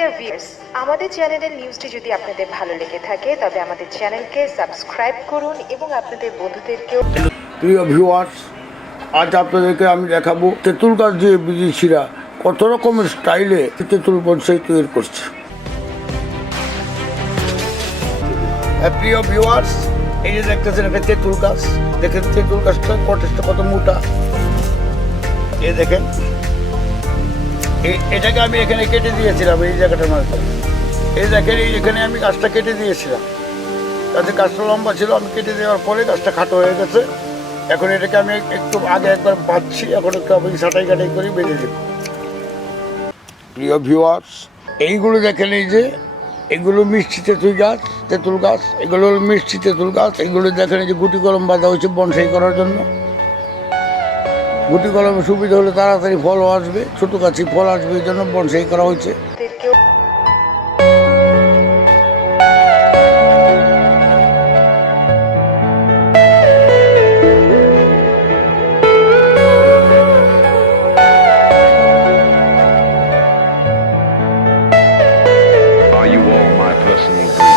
Dear viewers আমাদের চ্যানেলের নিউজটি যদি আপনাদের ভালো লেগে থাকে, তবে আমাদের চ্যানেলকে সাবস্ক্রাইব করুন এবং আপনাদের বন্ধুদেরকেও প্রিয় ভিউয়ার্স আজ আপনাদেরকে আমি দেখাবো তেঁতুল গাছ দিয়ে বিদেশিরা কত রকমের স্টাইলে তেঁতুল বনসাই তৈরি করছে। প্রিয় ভিউয়ার্স এই যে দেখতেছেন একটা তেঁতুল গাছ, দেখেন তেঁতুল গাছটা কত মোটা। এই দেখেন এটাকে আমি এখানে কেটে দিয়েছিলাম, এই জায়গাটার মধ্যে এই এই এখানে আমি গাছটা কেটে দিয়েছিলাম। তাতে গাছটা লম্বা ছিল, আমি কেটে দেওয়ার পরে গাছটা খাটো হয়ে গেছে। এখন এটাকে আমি একটু আগে একবার বাঁধছি, এখন একটু আমি সাটাই কাটাই করে বেঁধে দেব। প্রিয় ভিউয়ার্স এইগুলো দেখেন, এই যে, এগুলো মিষ্টি তেঁতুল গাছ তেঁতুল গাছ, এগুলো মিষ্টি তেঁতুল গাছ, এগুলো দেখেন যে গুটি গরম বাঁধা হয়েছে বনসাই করার জন্য। গুটি কলমে সুবিধা হলে তাড়াতাড়ি ফলও আসবে, ছোটো গাছে ফল আসবে, এই জন্য বনসাই করা হয়েছে। Are you all my personal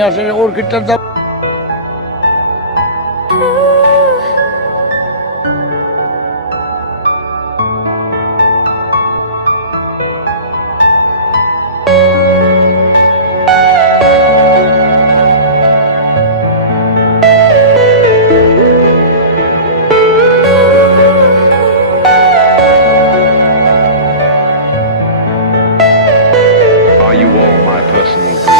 নিয়ে আসেন অর্কিডটার দাম Are you all my personal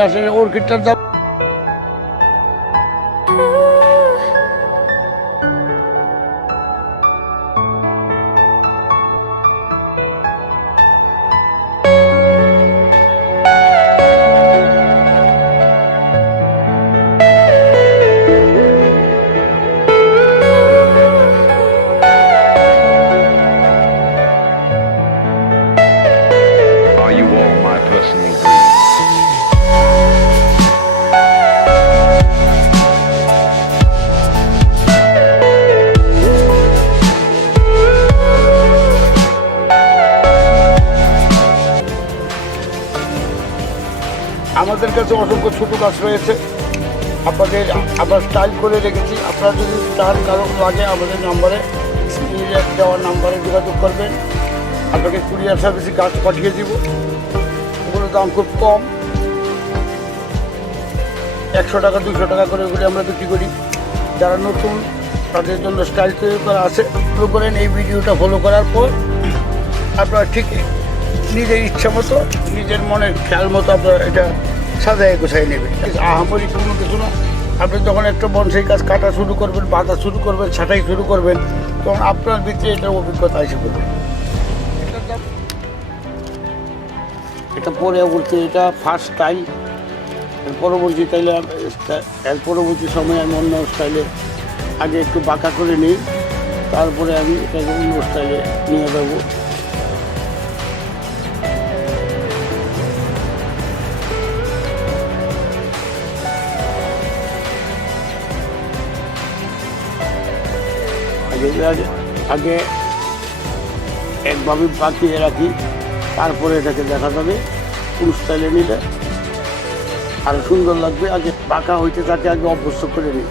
নিয়ে আসেন অর্কিডটার দাম Are you all my personal আমাদের কাছে অসংখ্য ছোটো গাছ রয়েছে। আপনাদের আমরা স্টাইল করে রেখেছি। আপনারা যদি চান কারও লাগে আমাদের নাম্বারে দেওয়ার নাম্বারে যোগাযোগ করবেন। আপনাকে কুরিয়ার সার্ভিসে গাছ পাঠিয়ে দিব। ওগুলোর দাম খুব কম। একশো টাকা, দুশো টাকা করে ওগুলি আমরা বিক্রি করি। যারা নতুন, তাদের জন্য স্টাইল তৈরি করা আছে। ফলো করেন এই ভিডিওটা ফলো করার পর। আপনারা ঠিক নিজের ইচ্ছা মতো, নিজের মনের খেয়াল মতো আপনারা এটা সাজায় গোছাই নেবেন আহামরি কোনো কিছু না। আপনি যখন একটা বনসাই গাছ কাটা শুরু করবেন বাঁধা শুরু করবেন ছাটাই শুরু করবেন তখন আপনার ভিতরে এটার অভিজ্ঞতা এসে পড়বে। এটা পরে বলতে এটা ফার্স্ট টাইম এর পরবর্তী স্টাইলে এর পরবর্তী সময়ে আমি অন্য স্টাইলে আগে একটু বাঁকা করে নিই। তারপরে আমি এটাকে অন্য স্টাইলে নিয়ে যাব। আগে একভাবে পাকিয়ে রাখি, তারপরে এটাকে দেখা যাবে, পুরুষ তাইলে নিলে। আর সুন্দর লাগবে, আগে পাকা হইতে তাকে আগে অভ্যস্ত করে নিই।